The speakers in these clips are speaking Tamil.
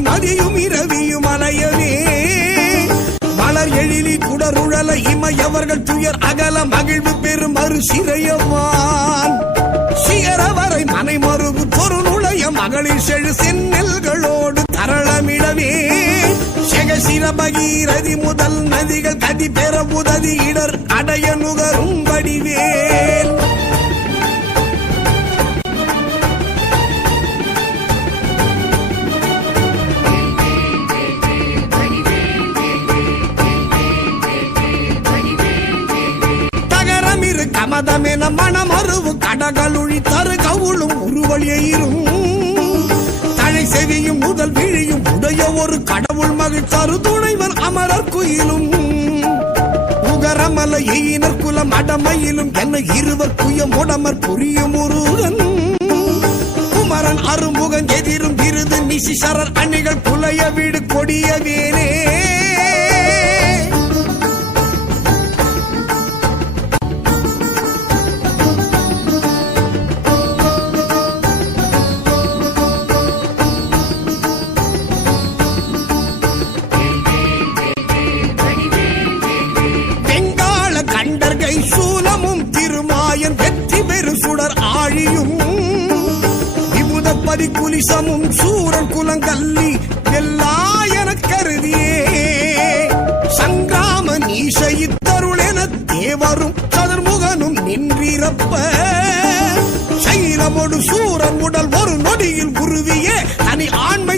நதியும் இரவியும் அலையவே. மலர் எழிலி குடருழல இமையவர்கள் துயர் அகல மகிழ்வு பெரும் மறு சிறையவான் சிகர வரை மனை மறுபு தொரு நுழைய மகளிர் செழு செந்நெல்களோடு தரளமிடவே. செகசிர பகீரதி முதல் நதிகள் கதி பெற உதவி இடர் அடைய நுகரும் வடிவேல். மணமருவு கடகளுழி தரு கவுளும் உருவழியும் தழை செவியும் முதல் விழியும் உடைய ஒரு கடவுள் மகிழ் தரு துணைவர் அமரர் குயிலும். உகரமல எயினர் குலம் அடமையிலும் என்ன இருவர் குயம் உடமர் புரியும் முருகன். குமரன் அருமுகன் எதிரும் விருது நிசிசரர் அணிகள் புலைய வீடு கொடிய வேலே விமுதப்பதி குலிசமும் சூரன் குலங்கல்லி எல்லாயன கருதியே. சங்கிராம நீச இத்தருளென தேவரும் சதுர்முகனும் நின்றிரப்ப. சைரமொடு சூரன் உடல் ஒரு நொடியில் உருவிய. தனி ஆண்மை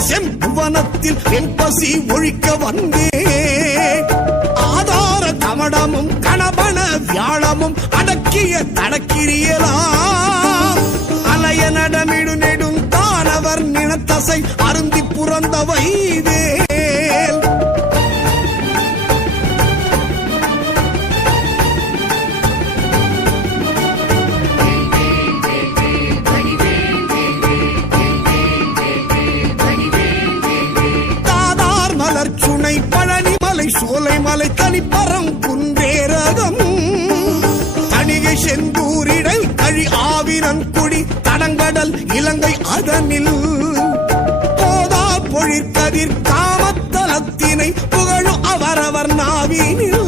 பருந்து என் பசி ஒழிக்க வந்தே. ஆதார கமடமும் கணபன வியாழமும் அடக்கிய தடக்கிரியலாம் அலைய நடமிடு நெடும் தானவர் நினத்தசை அருந்தி புறந்தவை ஆவினன் தடங்கடல் இலங்கை அதனில் போதா பொழிற்கதிர் காமத்தலத்தினை புகழும் அவரவர் நாவினில்.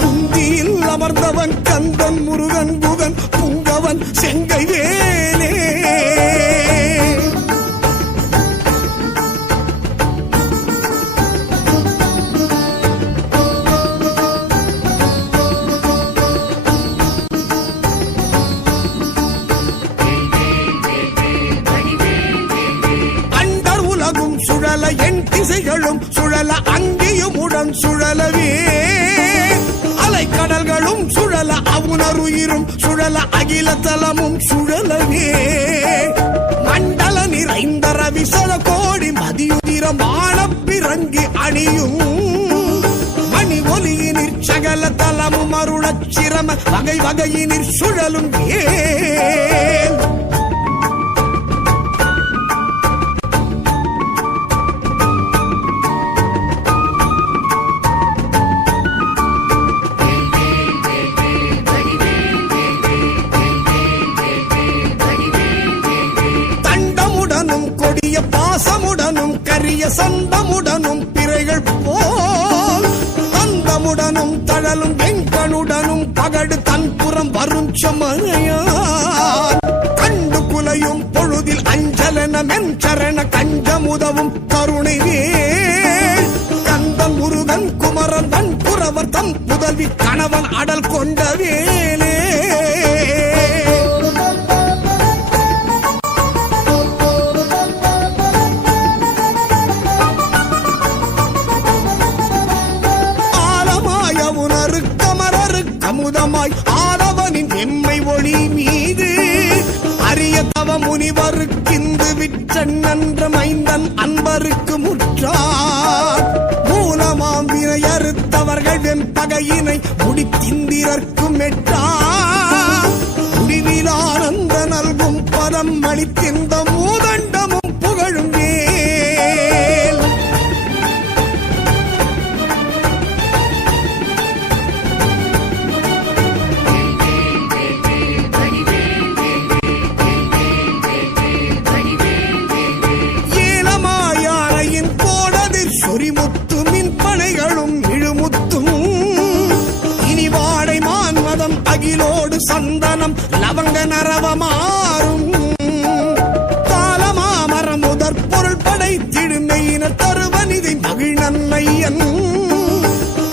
குந்தியில் அமர்ந்தவன் கந்தன் முருகன் புகன் புங்கவன் செங்கை திசைகளும் சுழல அங்கேயும் உடன் சுழலவே. அலைக்கடல்களும் சுழல அவுணருயிரும் சுழல அகில தலமும் சுழலவே. மண்டல நிறைந்த ரவிசல கோடி மதியுதிரம் பிறங்கி அணியும். மணி ஒலியினிற் சகல தலமும் அருளச் சிரம வகை வகையினிற் சுழலும் ஏ பாசமுடனும் சந்தமுடனும் பிறைகள் போல் தந்தமுடனும் தழலும் வெங்கனுடனும் பகடு தன்புறம் வரும் சமயான் கண்டு குலையும் பொழுதில் அஞ்சலன மென்சரண கஞ்சமுதவும் கருணை வேல். கந்தன் முருகன் குமரன் வன் புறவர் தம் புதல்வி கணவன் அடல் கொண்ட வேலே. கமரரு அமுதமாய் ஆடவனின் எம்மை ஒளி மீது. அரிய தவ முனிவருக்கிந்து விற்றன்ற மைந்தன் அன்பருக்கு முற்றார். மூலமாம் வினையறுத்தவர்கள் வெம்பகையினை முடித்திந்திரர்க்கும் எட்டா முடிவிலானந்த நல்கும் பதம் அளித்திந்த மூதண்டமும் அவங்க நரவ மாறும் காலமா மரம் முதற் பொருள் படைத்திடுமையின தருவனிதை மகிழ்நன்மையன்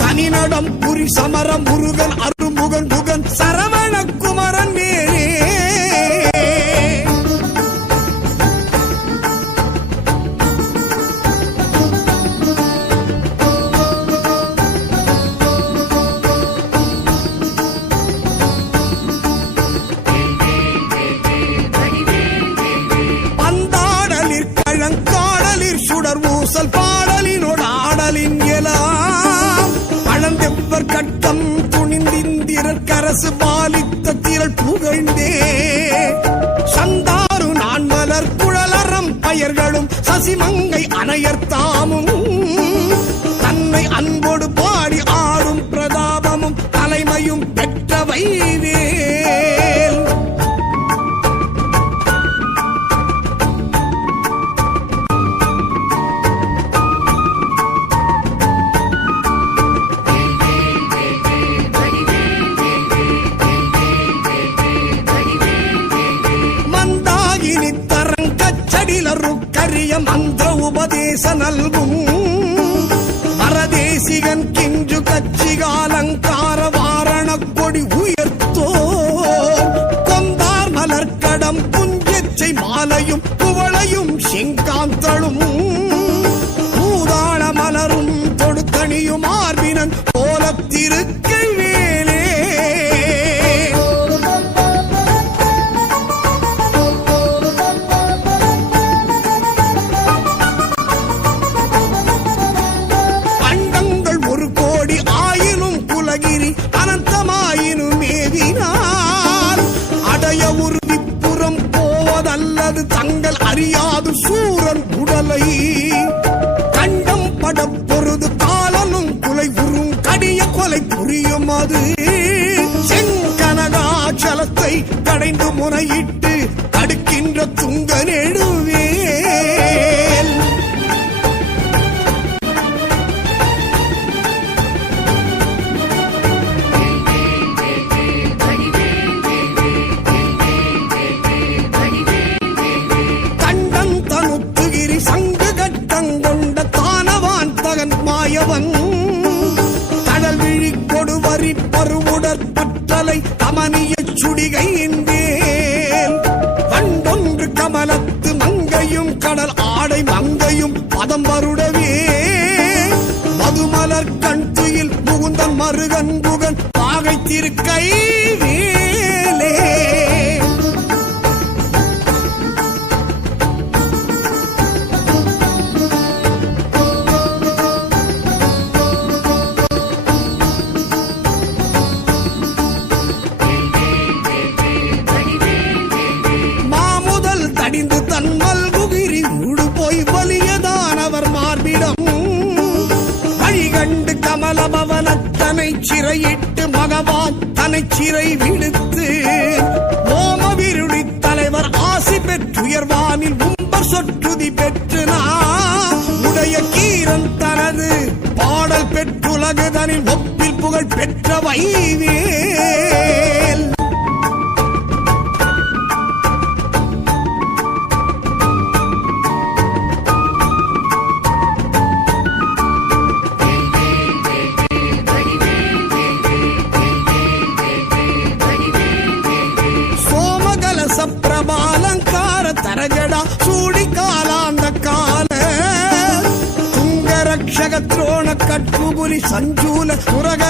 தனிநடம் புரி சமரம் முருகன் It's a மந்திர உபதேச நல்கும். பரதேசிகன் கிஞ்சு கச்சிகாலங்கார வாரண கொடி உயர்த்தோ. கொந்தார் மலர்க்கடம் புஞ்சச்சை மாலையும் புவளையும் சிங்காந்தளும் பூதாள மலரும் தொடுத்தணியும் ஆர்வினன் போலத்திருக்கை கண்டம் படம் பொருது காலனும் குலை உறும் கடிய கொலை புரியும் அது செங்கனகாச்சலத்தை கடைந்து முறையிட்டு தடுக்கின்ற துங்க நெடுவே மல்லிகையின் வேல் வண்டொன்று கமலத்து மங்கையும் கடல் ஆடை மங்கையும் பதம் வருடவே. மதுமலர் கண் துயில் முகுந்தன் மருகன் புகன் பாகை திருக்கை சிறையிட்டு மகவான் தனை சிறை விடுத்து ஓமவிருளி தலைவர் ஆசி பெற்றுயர்வானில் உம்பர் சொற்றுதி பெற்று நான் உடைய கீரன் தனது பாடல் பெற்றுலகுதனில் ஒப்பில் புகழ் பெற்ற வைவே. சஞ்சூல துரக